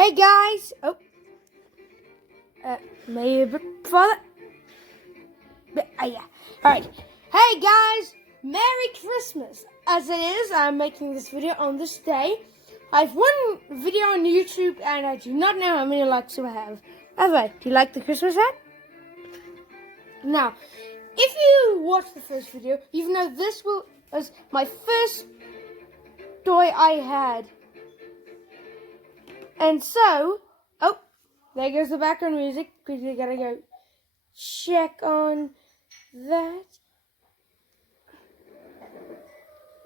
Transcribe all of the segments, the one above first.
Hey guys! Maybe a bit further. Yeah. Alright. Hey guys! Merry Christmas! As it is, I'm making this video on this day. I have one video on YouTube and I do not know how many likes I have. By the way, do you like the Christmas hat? Now, if you watch the first video, you know this was my first toy I had. And so, there goes the background music, because you gotta go check on that.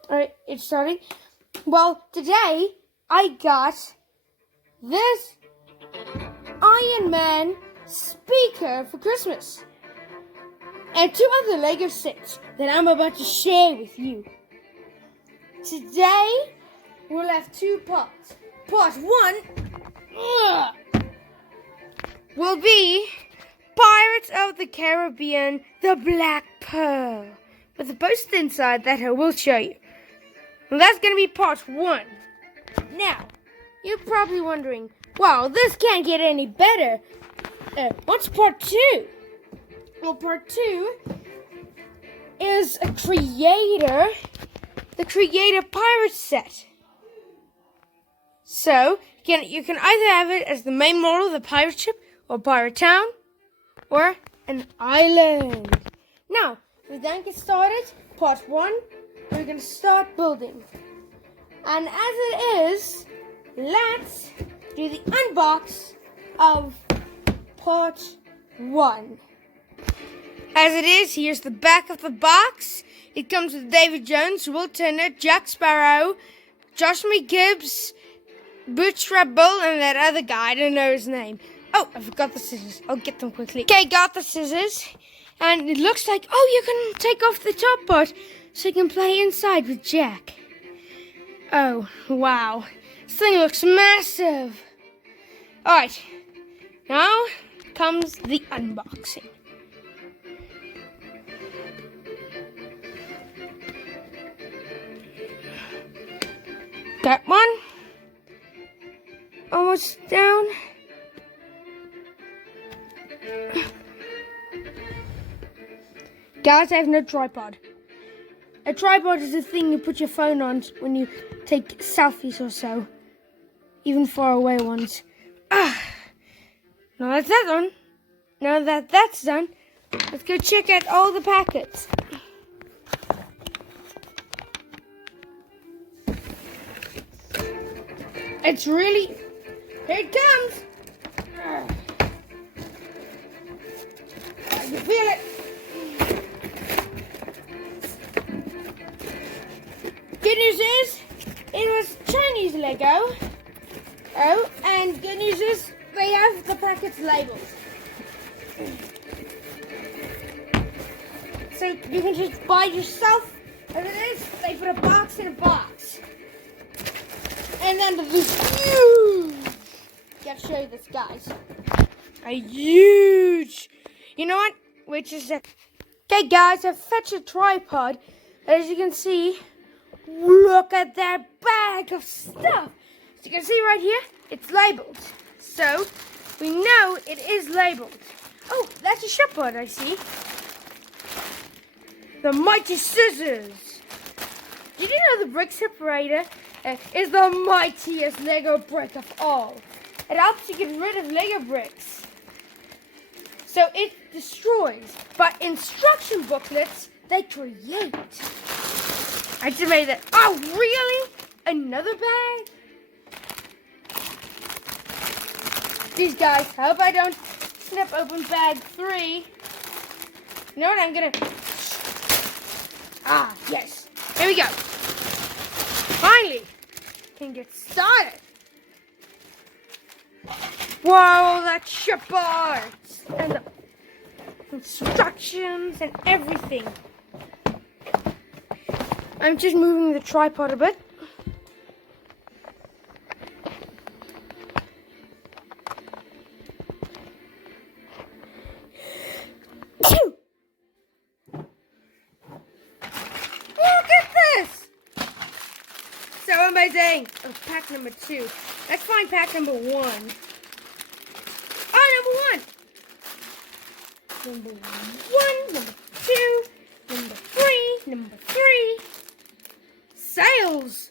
Alright, it's starting. Well, today, I got this Iron Man speaker for Christmas. And two other Lego sets that I'm about to share with you. Today, we'll have two parts. Part one will be Pirates of the Caribbean, The Black Pearl, with a poster inside that I will show you. Well, that's going to be part one. Now, you're probably wondering, wow, this can't get any better. What's part two? Well, part two is the Creator Pirate set. So, you can either have it as the main model, the pirate ship, or pirate town, or an island. Now, we then get started. Part one, we're going to start building. And as it is, let's do the unbox of part one. As it is, here's the back of the box. It comes with David Jones, Will Turner, Jack Sparrow, Josh McGibbs, Butch Red Bull, and that other guy, I don't know his name. Oh, I forgot the scissors. I'll get them quickly. Okay, got the scissors. And it looks like, you can take off the top part so you can play inside with Jack. Oh, wow. This thing looks massive. Alright, now comes the unboxing. Got one. Almost down. Guys, I have no tripod. A tripod is a thing you put your phone on when you take selfies or so. Even far away ones. Now that's that done. Now that that's done, let's go check out all the packets. It's really... Here it comes! I can feel it! Good news is, it was Chinese Lego. And good news is, they have the packets labeled. So you can just buy yourself, as it is, they put a box in a box. And then this huge, gotta show you this, guys. A huge, you know what? Which is a, okay guys, I fetched a tripod. As you can see, look at that bag of stuff. As you can see right here, it's labeled. So, we know it is labeled. Oh, that's a shipboard I see. The mighty scissors. Did you know the brick separator is the mightiest Lego brick of all? It helps you get rid of Lego bricks. So it destroys, but instruction booklets, they create. I just made that. Oh, really? Another bag? These guys, I hope I don't snip open bag 3. You know what, I'm gonna... yes. Here we go. Finally, can get started. Whoa, that shipboard and the instructions and everything. I'm just moving the tripod a bit. Look at this! So amazing. Oh, pack number 2. Let's find pack number 1. Oh, number 1. Number 1, number 2, number 3, number 3. Sales.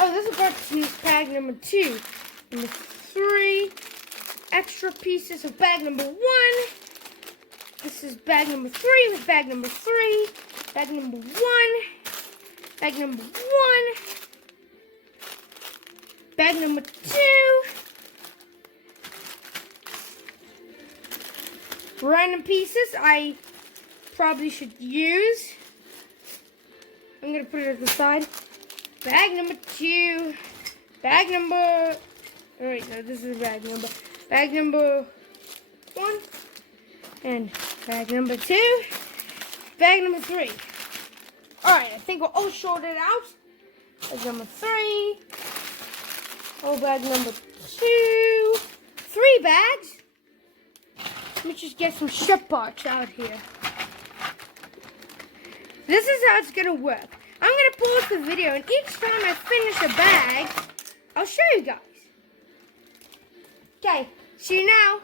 Oh, this is about to use bag number 2. Number 3. Extra pieces of bag number 1. This is bag number 3 with bag number 3. Bag number 1. Bag number 1. Bag number 2. Random pieces I probably should use. I'm going to put it at the side. Bag number 2. Bag number... Oh, wait, no, this is bag number. Bag number 1. And bag number 2. Bag number 3. Alright, I think we're all sorted out. Bag number 3. Oh, bag number 2. 3 bags. Let me just get some ship parts out here. This is how it's going to work. I'm going to pause the video, and each time I finish a bag, I'll show you guys. Okay, see you now.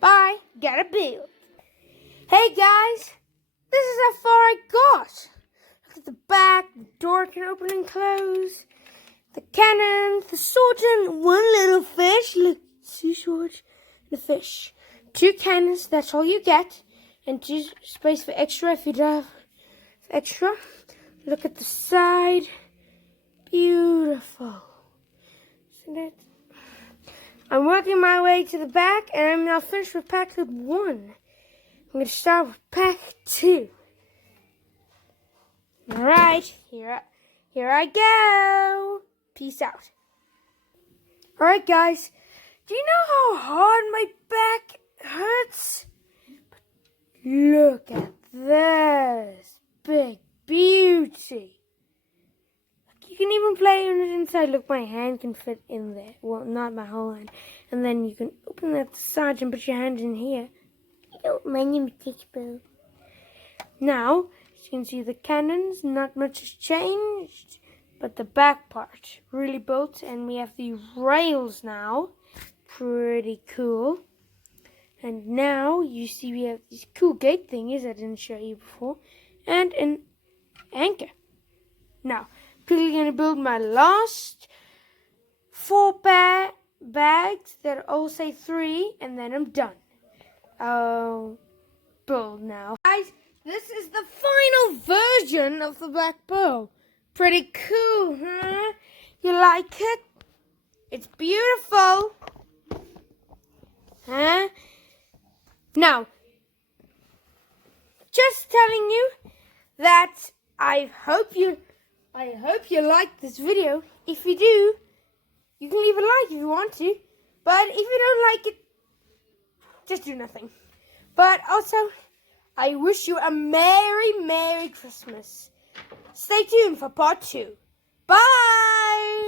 Bye. Gotta build. Hey guys, this is how far I got. Look at the back, the door can open and close. The cannon, the sword, and 1 little fish. Look, 2 swords and a fish. 2 cannons, that's all you get. And 2 space for extra if you don't have extra. Look at the side. Beautiful. Isn't it? I'm working my way to the back, and I'm now finished with pack 1. I'm going to start with pack 2. Alright, here I go. Peace out. Alright guys, do you know how hard my back hurts? Look at this big beauty. You can even play on it inside. Look, my hand can fit in there. Well, not my whole hand. And then you can open that side and put your hand in here. My name is Tishbo. Now, as you can see the cannons, not much has changed. But the back part really built. And we have the rails now. Pretty cool. And now, you see we have these cool gate thingies I didn't show you before. And an anchor. Now, quickly going to build my last 4 bags that all say 3, and then I'm done. I'll build now. Guys, this is the final version of the black bow. Pretty cool, huh? You like it? It's beautiful. Huh? Now, just telling you that I hope you liked this video. If you do, you can leave a like if you want to. But if you don't like it, just do nothing. But also, I wish you a Merry, Merry Christmas. Stay tuned for part 2. Bye!